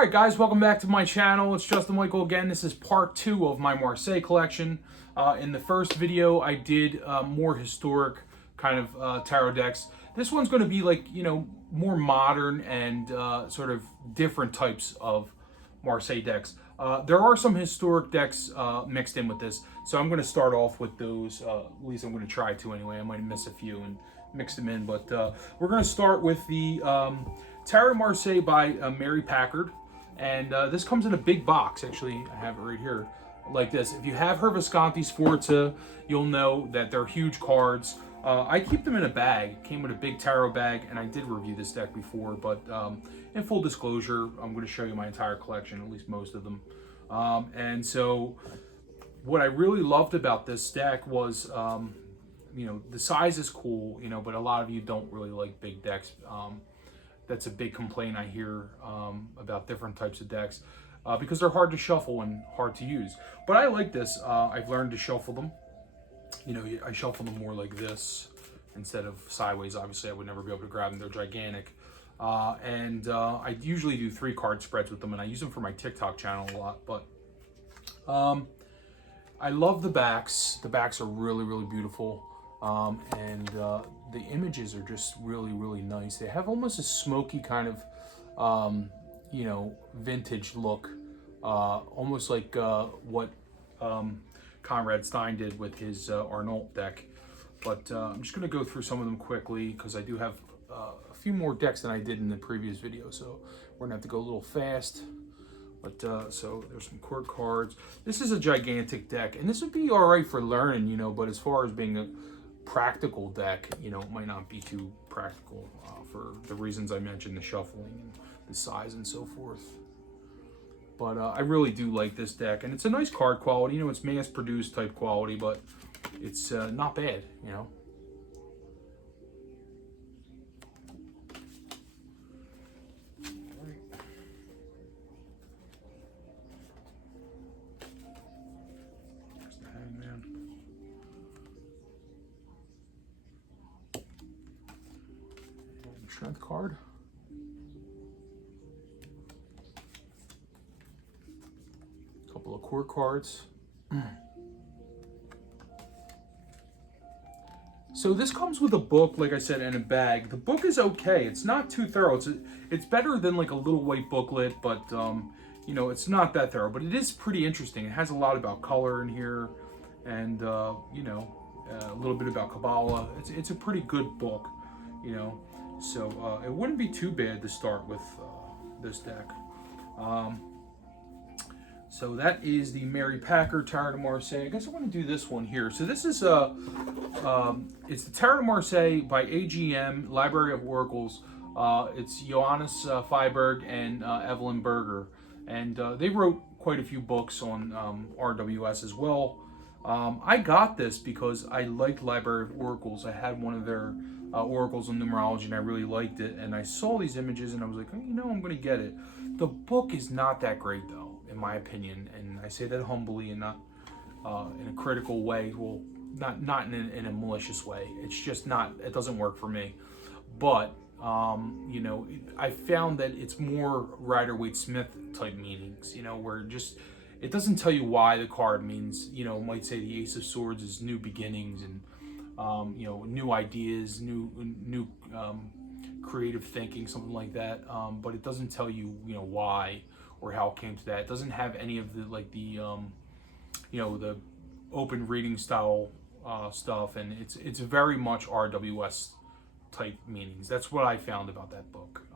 Alright guys, welcome back to my channel. It's Justin Michael again. This is part 2 of my Marseille collection. In the first video I did more historic kind of tarot decks. This one's going to be like, you know, more modern and sort of different types of Marseille decks. There are some historic decks mixed in with this, so I'm going to start off with those. At least I'm going to try to anyway. I might miss a few and mix them in, but we're going to start with the Tarot De Marseille by Mary Packard, and this comes in a big box. Actually, I have it right here, like this. If you have her Visconti Sforza, you'll know that they're huge cards. I keep them in a bag. It came with a big tarot bag, and I did review this deck before, but in full disclosure, I'm going to show you my entire collection, at least most of them. And so what I really loved about this deck was, you know, the size is cool, you know, but a lot of you don't really like big decks. That's a big complaint I hear about different types of decks because they're hard to shuffle and hard to use. But I like this. I've learned to shuffle them. You know, I shuffle them more like this instead of sideways. Obviously, I would never be able to grab them. They're gigantic. I usually do 3-card spreads with them, and I use them for my TikTok channel a lot. But I love the backs. The backs are really, really beautiful. The images are just really, really nice. They have almost a smoky kind of, you know, vintage look. Almost like what Conrad Stein did with his Arnault deck. But I'm just going to go through some of them quickly because I do have a few more decks than I did in the previous video. So we're going to have to go a little fast. But so there's some court cards. This is a gigantic deck, and this would be all right for learning, you know, but as far as being a practical deck, you know, it might not be too practical for the reasons I mentioned, the shuffling and the size and so forth. But I really do like this deck, and it's a nice card quality. You know, it's mass-produced type quality, but it's not bad, you know. There's the Hangman. And Strength card. Couple of court cards. So this comes with a book, like I said, and a bag. The book is okay. It's not too thorough. It's better than like a little white booklet, but you know, it's not that thorough. But it is pretty interesting. It has a lot about color in here, and you know, a little bit about Kabbalah. It's a pretty good book, you know. So it wouldn't be too bad to start with this deck. So that is the Mary Packard Tarot De Marseille. I guess I want to do this one here. So this is it's the Tarot De Marseille by AGM, Library of Oracles. It's Johannes Feiberg and Evelyn Berger. And they wrote quite a few books on RWS as well. I got this because I liked Library of Oracles. I had one of their oracles on numerology, and I really liked it. And I saw these images, and I was like, oh, you know, I'm going to get it. The book is not that great, though, in my opinion, and I say that humbly and not in a critical way. Well, not in a malicious way. It's just not. It doesn't work for me. But you know, I found that it's more Rider-Waite-Smith type meanings. You know, where just it doesn't tell you why the card means. You know, it might say the Ace of Swords is new beginnings and you know, new ideas, new creative thinking, something like that. But it doesn't tell you, you know, why or how it came to that. It doesn't have any of the like the you know, the open reading style stuff, and it's very much RWS type meanings. That's what I found about that book.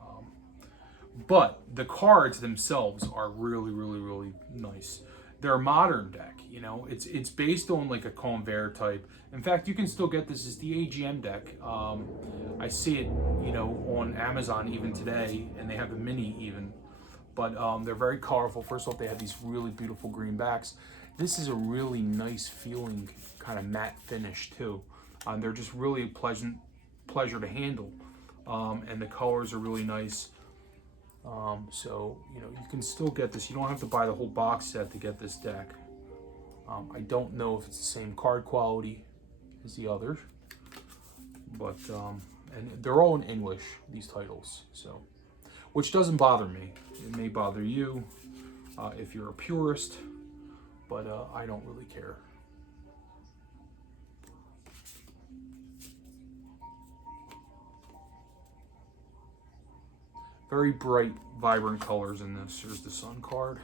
But the cards themselves are really, really, really nice. They're a modern deck, you know. It's based on like a Conveyor type. In fact, you can still get this as the AGM deck. I see it, you know, on Amazon even today, and they have the mini even. But they're very colorful. First off, they have these really beautiful green backs. This is a really nice feeling kind of matte finish too. They're just really a pleasure to handle, and the colors are really nice. So, you know, you can still get this. You don't have to buy the whole box set to get this deck. I don't know if it's the same card quality as the others, but and they're all in English, these titles. So which doesn't bother me. It may bother you if you're a purist, but I don't really care. Very bright, vibrant colors in this. Here's the Sun card.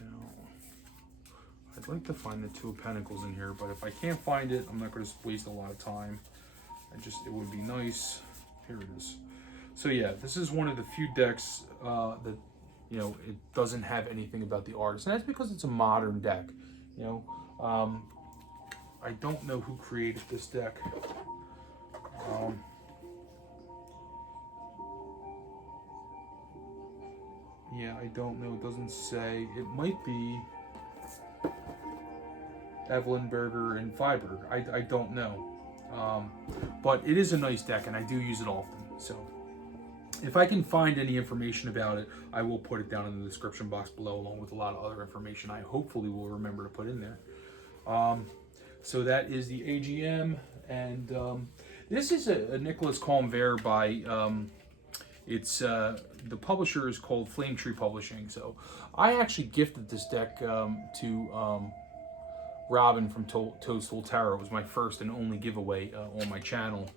Now, I'd like to find the Two of Pentacles in here, but if I can't find it, I'm not going to waste a lot of time. It would be nice. Here it is. So yeah, this is one of the few decks that, you know, it doesn't have anything about the artist, and that's because it's a modern deck. You know, I don't know who created this deck. Yeah, I don't know. It doesn't say. It might be Evelyn Berger and Freiberg. I don't know. But it is a nice deck, and I do use it often. So if I can find any information about it, I will put it down in the description box below, along with a lot of other information I hopefully will remember to put in there. So that is the AGM, and this is a Nicholas Conveyor by... the publisher is called Flame Tree Publishing. So I actually gifted this deck to Robin from Toadstool Tarot. It was my first and only giveaway on my channel.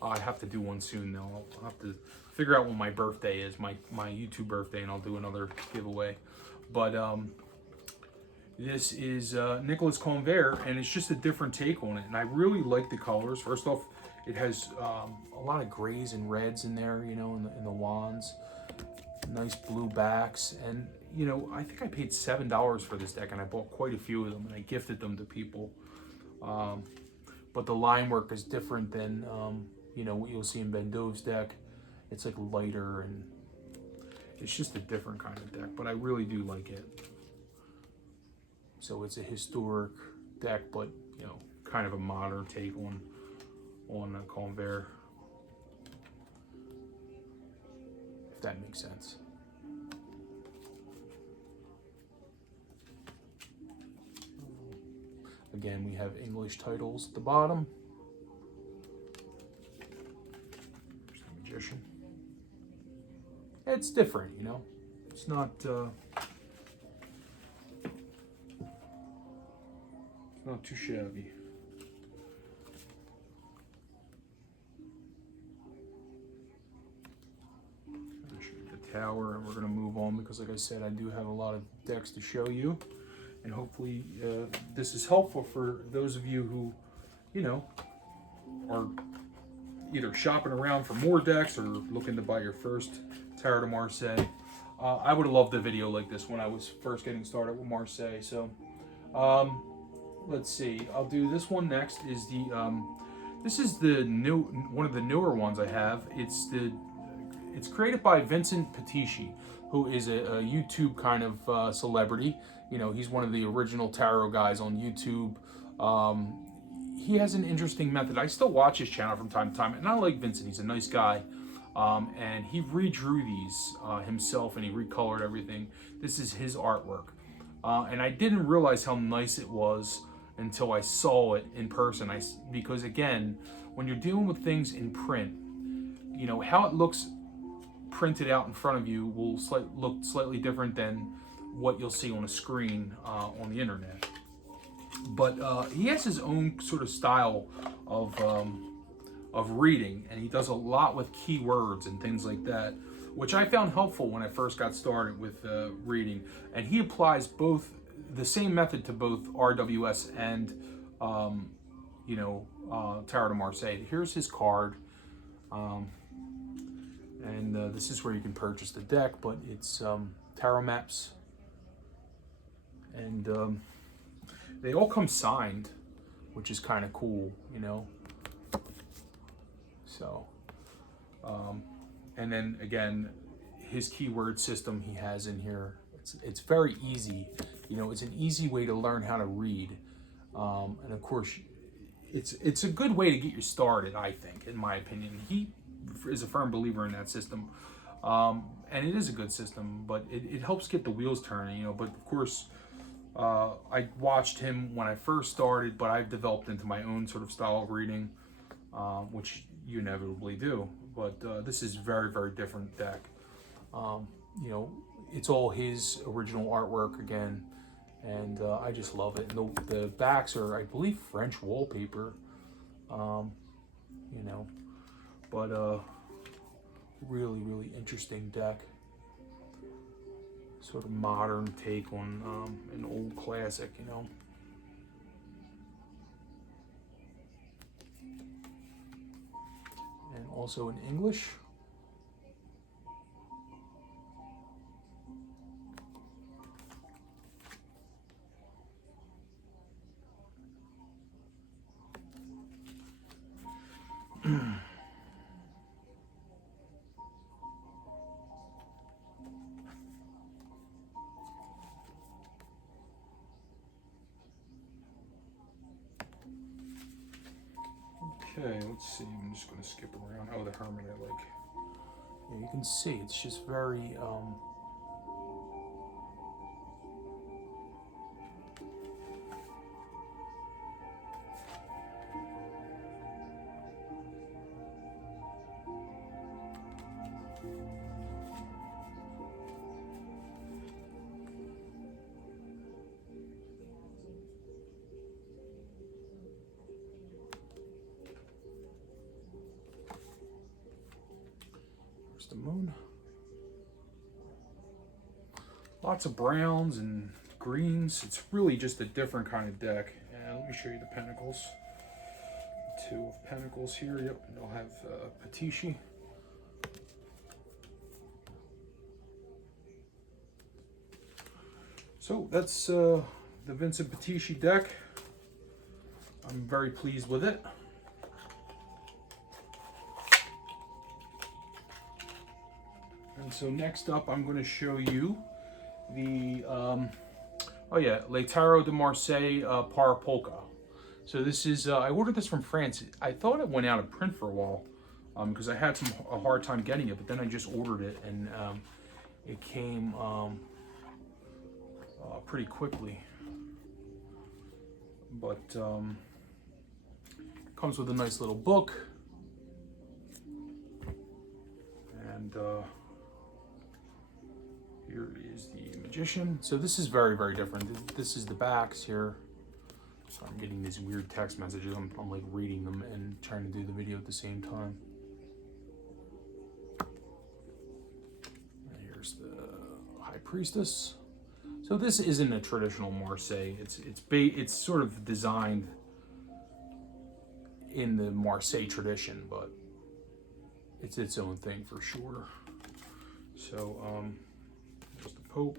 I have to do one soon though. I'll have to figure out when my birthday is, my YouTube birthday, and I'll do another giveaway. But this is Nicholas Conveyor, and it's just a different take on it. And I really like the colors. First off, it has a lot of grays and reds in there, you know, in the wands. Nice blue backs. And, you know, I think I paid $7 for this deck, and I bought quite a few of them, and I gifted them to people. But the line work is different than, you know, what you'll see in Ben Dove's deck. It's like lighter, and it's just a different kind of deck, but I really do like it. So it's a historic deck, but, you know, kind of a modern take on Conveyor, if that makes sense. Again, we have English titles at the bottom. There's the Magician. It's different, you know. It's not too shabby. Tower, and we're going to move on because, like I said, I do have a lot of decks to show you, and hopefully this is helpful for those of you who, you know, are either shopping around for more decks or looking to buy your first Tarot De Marseille. I would have loved a video like this when I was first getting started with Marseille. So let's see, I'll do this one next. Is the this is the one of the newer ones I have. It's created by Vincent Patishi, who is a YouTube kind of celebrity. You know, he's one of the original tarot guys on YouTube. He has an interesting method. I still watch his channel from time to time, and I like Vincent. He's a nice guy. And he redrew these himself, and he recolored everything. This is his artwork. And I didn't realize how nice it was until I saw it in person. Because again, when you're dealing with things in print, you know, how it looks printed out in front of you will look slightly different than what you'll see on a screen on the internet. But he has his own sort of style of reading, and he does a lot with keywords and things like that, which I found helpful when I first got started with reading. And he applies both the same method to both RWS and you know, Tarot De Marseille. Here's his card. And this is where you can purchase the deck, but it's tarot maps, and they all come signed, which is kind of cool, you know. So, and then again, his keyword system he has in here. It's very easy, you know. It's an easy way to learn how to read, and of course, it's a good way to get you started. I think, in my opinion, he is a firm believer in that system, and it is a good system, but it helps get the wheels turning, you know. But of course, I watched him when I first started, but I've developed into my own sort of style of reading, which you inevitably do. But this is very, very different deck. You know, it's all his original artwork again, and I just love it. And the backs are, I believe, French wallpaper. You know, but really, really interesting deck. Sort of modern take on an old classic, you know. And also in English. Okay, let's see. I'm just going to skip around. Oh, the Hermit I like. Yeah, you can see it's just very the moon. Lots of browns and greens. It's really just a different kind of deck. And let me show you the Pentacles. Two of Pentacles here. Yep, and I'll have Patishi. So that's the Vincent Patishi deck. I'm very pleased with it. And so next up, I'm going to show you the, Tarot De Marseille Par Polka. So this is, I ordered this from France. I thought it went out of print for a while because I had a hard time getting it, but then I just ordered it and it came pretty quickly. But comes with a nice little book. And here is the Magician. So this is very, very different. This is the backs here. So I'm getting these weird text messages. I'm like reading them and trying to do the video at the same time. And here's the High Priestess. So this isn't a traditional Marseille. It's sort of designed in the Marseille tradition, but it's its own thing for sure. So there's the Pope.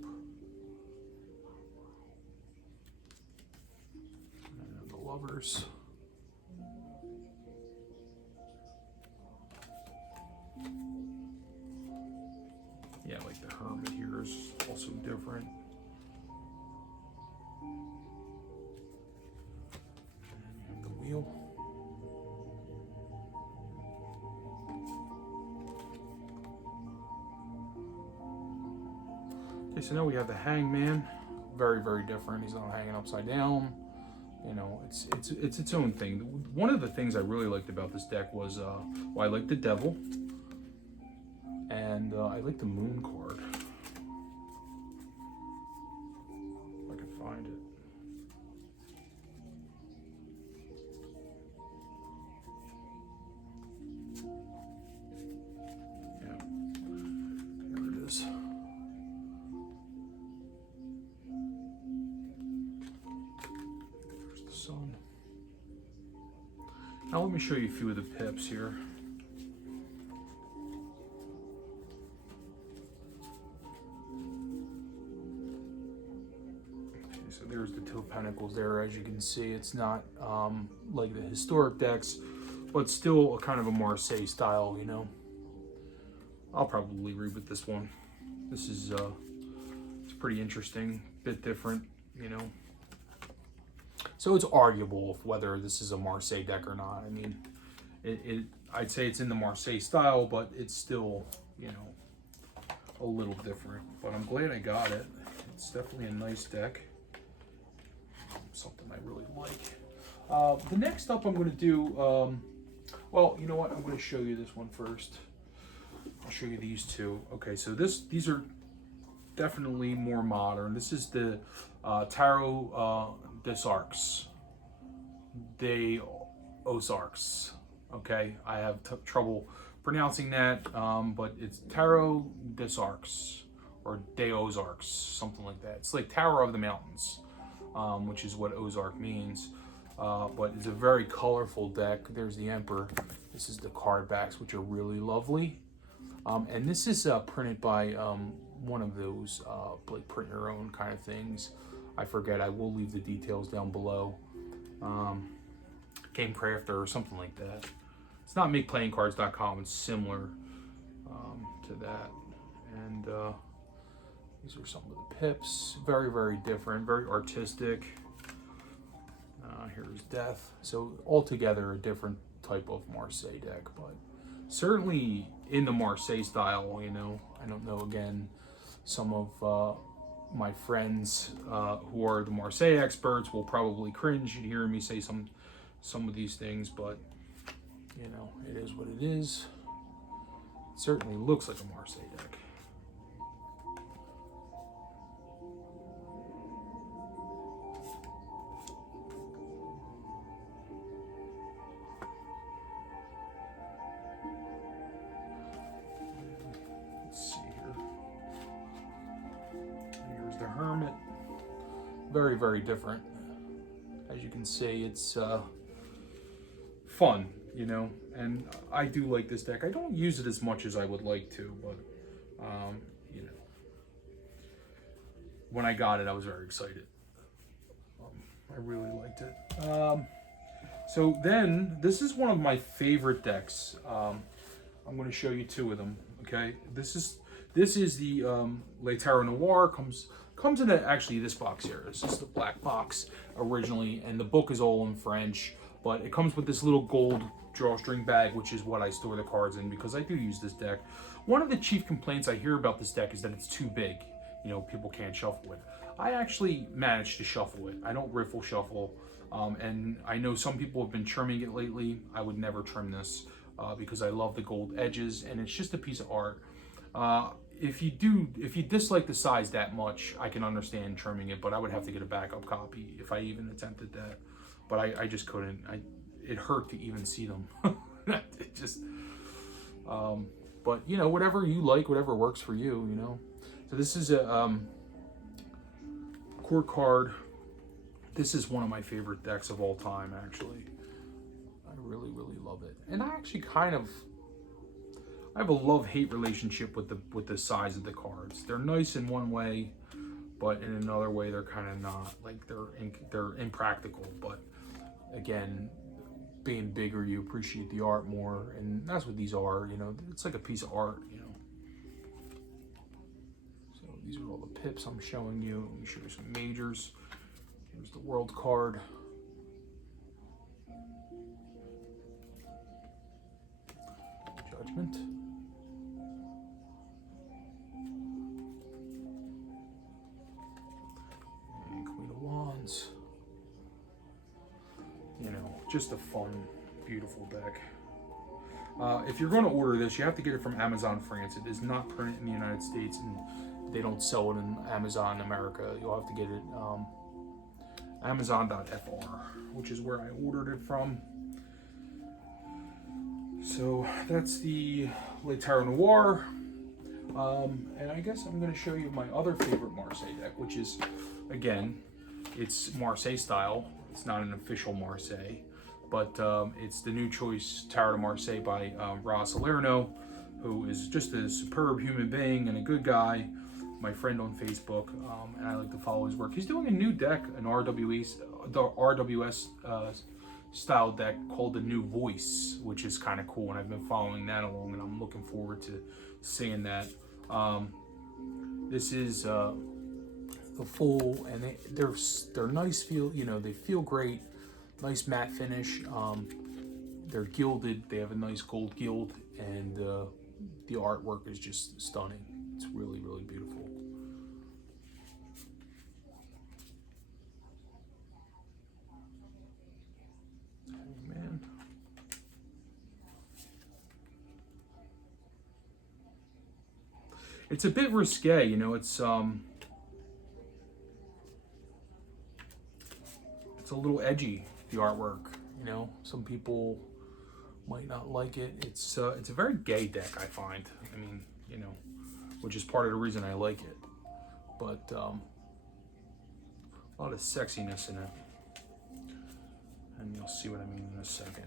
And the Lovers. Yeah, like the Hermit here is also different. And you have the Wheel. Okay, so now we have the Hangman. Very, very different. He's not hanging upside down. You know, it's its own thing. One of the things I really liked about this deck was, I like the Devil. And I like the Moon card. If I can find it. Yeah, there it is. There's the Sun. Now let me show you a few of the pips here. So there's the Two of Pentacles there. As you can see, it's not like the historic decks, but still a kind of a Marseille style, you know. I'll probably read with this one. This is it's pretty interesting, bit different, you know. So it's arguable whether this is a Marseille deck or not. I mean, I'd say it's in the Marseille style, but it's still, you know, a little different. But I'm glad I got it. It's definitely a nice deck. Something I really like. The next up I'm going to do, Well, you know what? I'm going to show you this one first. I'll show you these two. Okay, so these are definitely more modern. This is the Tarot De Ozarks. Okay, I have trouble pronouncing that, but it's Tarot Ozarks or De Ozarks, something like that. It's like Tower of the Mountains, which is what Ozark means. But it's a very colorful deck. There's the Emperor. This is the card backs, which are really lovely. And this is printed by one of those like print your own kind of things. I forget. I will leave the details down below. Game Crafter or something like that. It's not MakePlayingCards.com. It's similar to that. And these are some of the pips. Very, very different. Very artistic. Here's Death. So altogether a different type of Marseille deck, but certainly in the Marseille style. You know, I don't know. Again, some of my friends who are the Marseille experts will probably cringe at hearing me say some of these things, but you know, it is what it is. It certainly looks like a Marseille deck. The Hermit. Very, very different. As you can see, it's fun, you know, and I do like this deck. I don't use it as much as I would like to, but you know, when I got it, I was very excited. I really liked it. So then, this is one of my favorite decks. I'm going to show you two of them. Okay, this is the Lateral Noir. Comes in actually this box here. This is the black box originally, and the book is all in French, but it comes with this little gold drawstring bag, which is what I store the cards in because I do use this deck. One of the chief complaints I hear about this deck is that it's too big. You know, people can't shuffle it. I actually managed to shuffle it. I don't riffle shuffle, and I know some people have been trimming it lately. I would never trim this because I love the gold edges, and it's just a piece of art. If you dislike the size that much, I can understand trimming it, but I would have to get a backup copy if I even attempted that. But I just couldn't. It hurt to even see them. It just, but you know, whatever you like, whatever works for you, you know. So this is a court card. This is one of my favorite decks of all time, actually. I really, really love it, and I actually I have a love-hate relationship with the size of the cards. They're nice in one way, but in another way they're kind of not. Like they're impractical. But again, being bigger, you appreciate the art more, and that's what these are. You know, it's like a piece of art. You know. So these are all the pips I'm showing you. Let me show you some majors. Here's the world card. Judgment. And Queen of Wands. You know, just a fun, beautiful deck. If you're going to order this, you have to get it from Amazon France. It is not printed in the United States, and they don't sell it in Amazon America. You'll have to get it Amazon.fr, which is where I ordered it from. So that's the Lateral Noir. And I guess I'm going to show you my other favorite Marseille deck, which is, again, it's Marseille style. It's not an official Marseille, but it's the new choice Tarot De Marseille by Ross Salerno, who is just a superb human being and a good guy, my friend on Facebook, and I like to follow his work. He's doing a new deck, an RWS style deck called The New Voice, which is kind of cool, and I've been following that along, and I'm looking forward to seeing that. This is the full, and they're nice feel, you know, they feel great, nice matte finish. They're gilded, they have a nice gold gild, and the artwork is just stunning. It's really, really beautiful. Man. It's a bit risque, you know. It's a little edgy, the artwork. You know, some people might not like it. It's a very gay deck, I find. I mean, you know, which is part of the reason I like it. But a lot of sexiness in it, and you'll see what I mean in a second.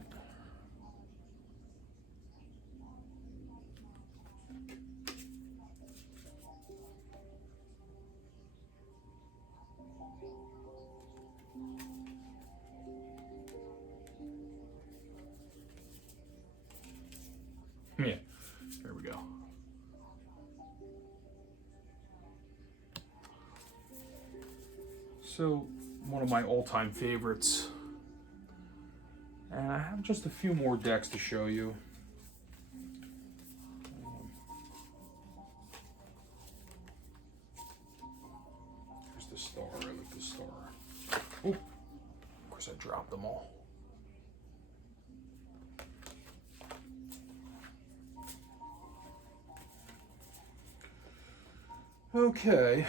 Yeah, there we go. So, one of my all-time favorites. And I have just a few more decks to show you. Here's the star. I like the star. Oh, of course I dropped them all. Okay.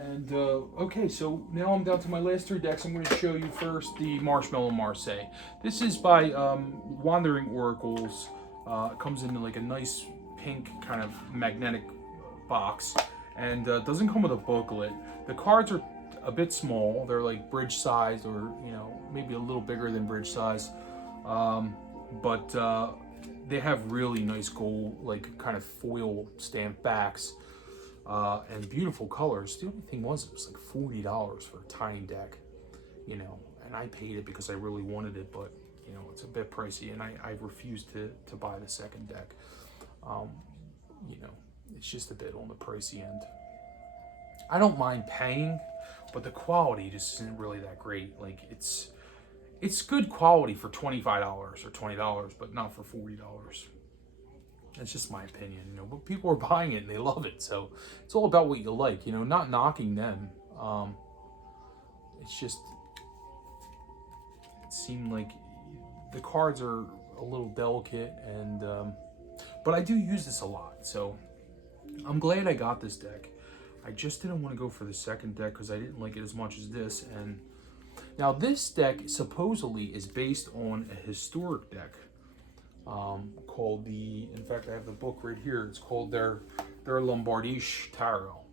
And okay, so now I'm down to my last three decks. I'm going to show you first the Marshmallow Marseille. This is by Wandering Oracles. It comes in like a nice pink kind of magnetic box, and doesn't come with a booklet. The cards are a bit small. They're like bridge size, or you know, maybe a little bigger than bridge size, but they have really nice gold, like kind of foil stamped backs, and beautiful colors. The only thing was, it was like $40 for a tiny deck, you know, and I paid it because I really wanted it, but you know, it's a bit pricey, and I refused to buy the second deck. You know, it's just a bit on the pricey end. I don't mind paying, but the quality just isn't really that great. Like it's good quality for $25 or $20, but not for $40. That's just my opinion, you know. But people are buying it and they love it, so it's all about what you like, you know. Not knocking them. It's just, it seemed like the cards are a little delicate, and but I do use this a lot, so I'm glad I got this deck. I just didn't want to go for the second deck because I didn't like it as much as this. And now this deck supposedly is based on a historic deck called in fact I have the book right here. It's called their Lombardische Tarot,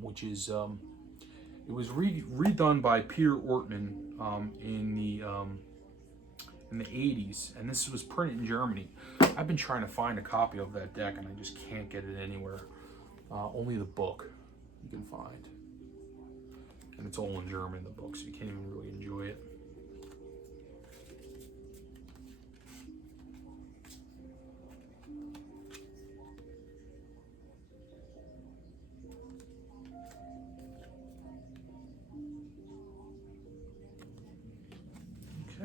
which is it was redone by Peter Ortman in the 80s, and this was printed in Germany. I've been trying to find a copy of that deck, and I just can't get it anywhere. Only the book you can find, and it's all in German, the book, so you can't even really enjoy it.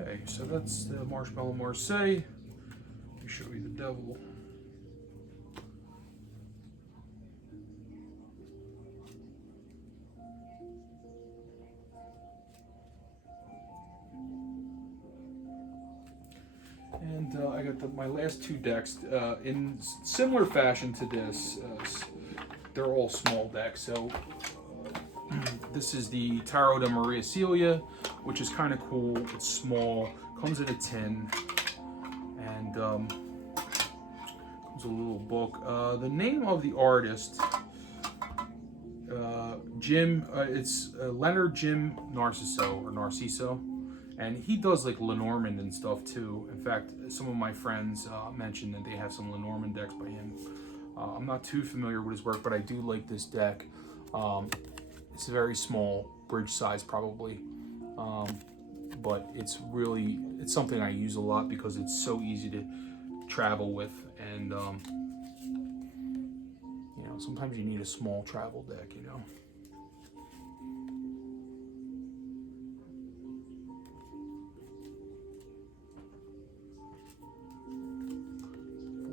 Okay, so that's the Marshmallow Marseille. Let me show you the devil. And I got my last two decks in similar fashion to this. They're all small decks. So this is the Tarot De Marseille Cecilia, which is kind of cool. It's small, comes in a tin, and comes a little book. The name of the artist, Jim, it's Leonard Jim Narciso, and he does like Lenormand and stuff too. In fact, some of my friends mentioned that they have some Lenormand decks by him. I'm not too familiar with his work, but I do like this deck. It's very small, bridge size probably, but it's something I use a lot because it's so easy to travel with, and you know, sometimes you need a small travel deck, you know.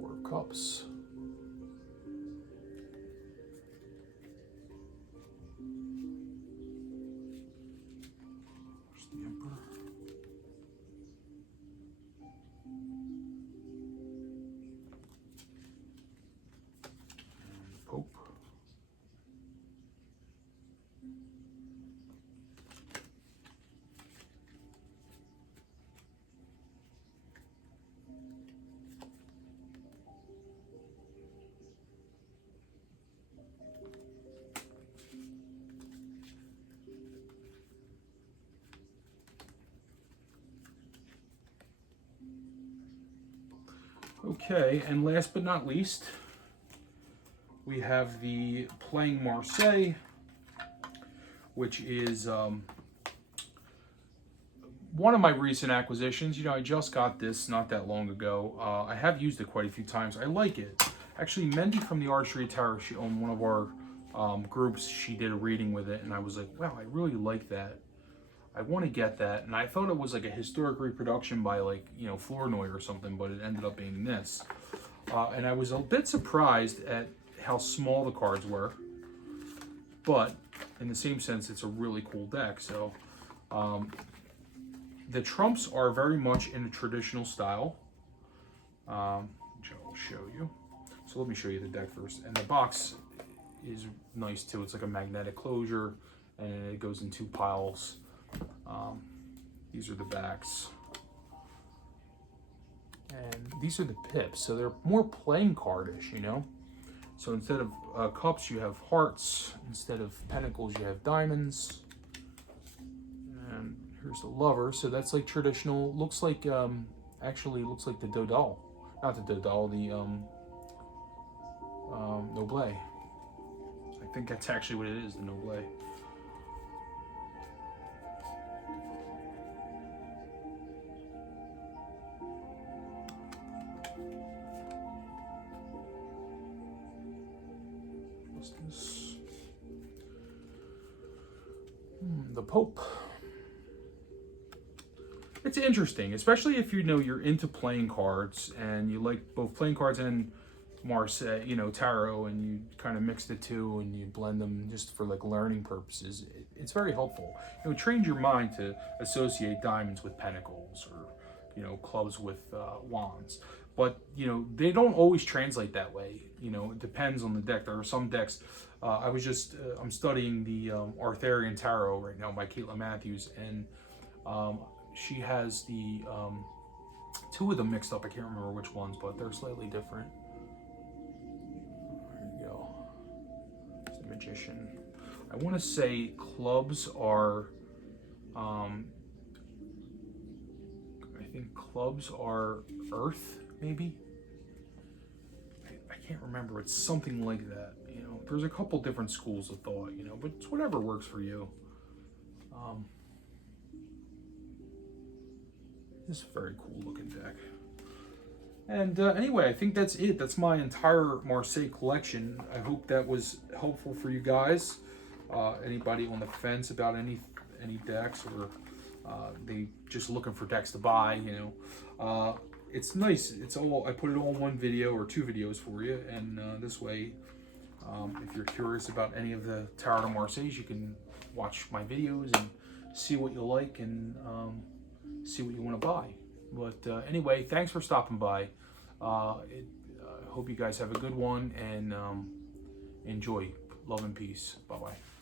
Four of Cups. There's the Emperor. Okay, and last but not least, we have the Playing Marseille, which is one of my recent acquisitions. You know, I just got this not that long ago. I have used it quite a few times. I like it. Actually, Mendy from the Archery Tarot, she owned one of our groups. She did a reading with it, and I was like, wow, I really like that. I want to get that. And I thought it was like a historic reproduction by, like, you know, Flournoy or something, but it ended up being this. And I was a bit surprised at how small the cards were, but in the same sense, it's a really cool deck. So the trumps are very much in a traditional style, which I will show you. So let me show you the deck first. And the box is nice too. It's like a magnetic closure, and it goes in 2 piles. These are the backs. And these are the pips, so they're more playing cardish, you know? So instead of cups, you have hearts. Instead of pentacles, you have diamonds. And here's the lover. So that's like traditional. Looks like, actually looks like the Dodal. Not the Dodal, the Noble. I think that's actually what it is, the Noble. The Pope. It's interesting, especially if you know you're into playing cards and you like both playing cards and Marseille, you know, tarot, and you kind of mix the two and you blend them just for like learning purposes. It's very helpful. You know, it trains your mind to associate diamonds with pentacles, or, you know, clubs with wands. But, you know, they don't always translate that way. You know, it depends on the deck. There are some decks. I'm studying the Arthurian Tarot right now by Caitlin Matthews, and she has the 2 of them mixed up. I can't remember which ones, but they're slightly different. There you go. It's the Magician. I want to say clubs are, I think clubs are Earth, maybe. I can't remember. It's something like that. You know, there's a couple different schools of thought, you know, but it's whatever works for you. This is a very cool looking deck. And anyway, I think that's it. That's my entire Marseille collection. I hope that was helpful for you guys. Anybody on the fence about any decks, or they just looking for decks to buy, you know. It's nice. It's all, I put it all in one video or 2 videos for you, and this way, if you're curious about any of the Tarot De Marseille, you can watch my videos and see what you like, and see what you want to buy. But anyway, thanks for stopping by. Hope you guys have a good one, and enjoy. Love and peace. Bye-bye.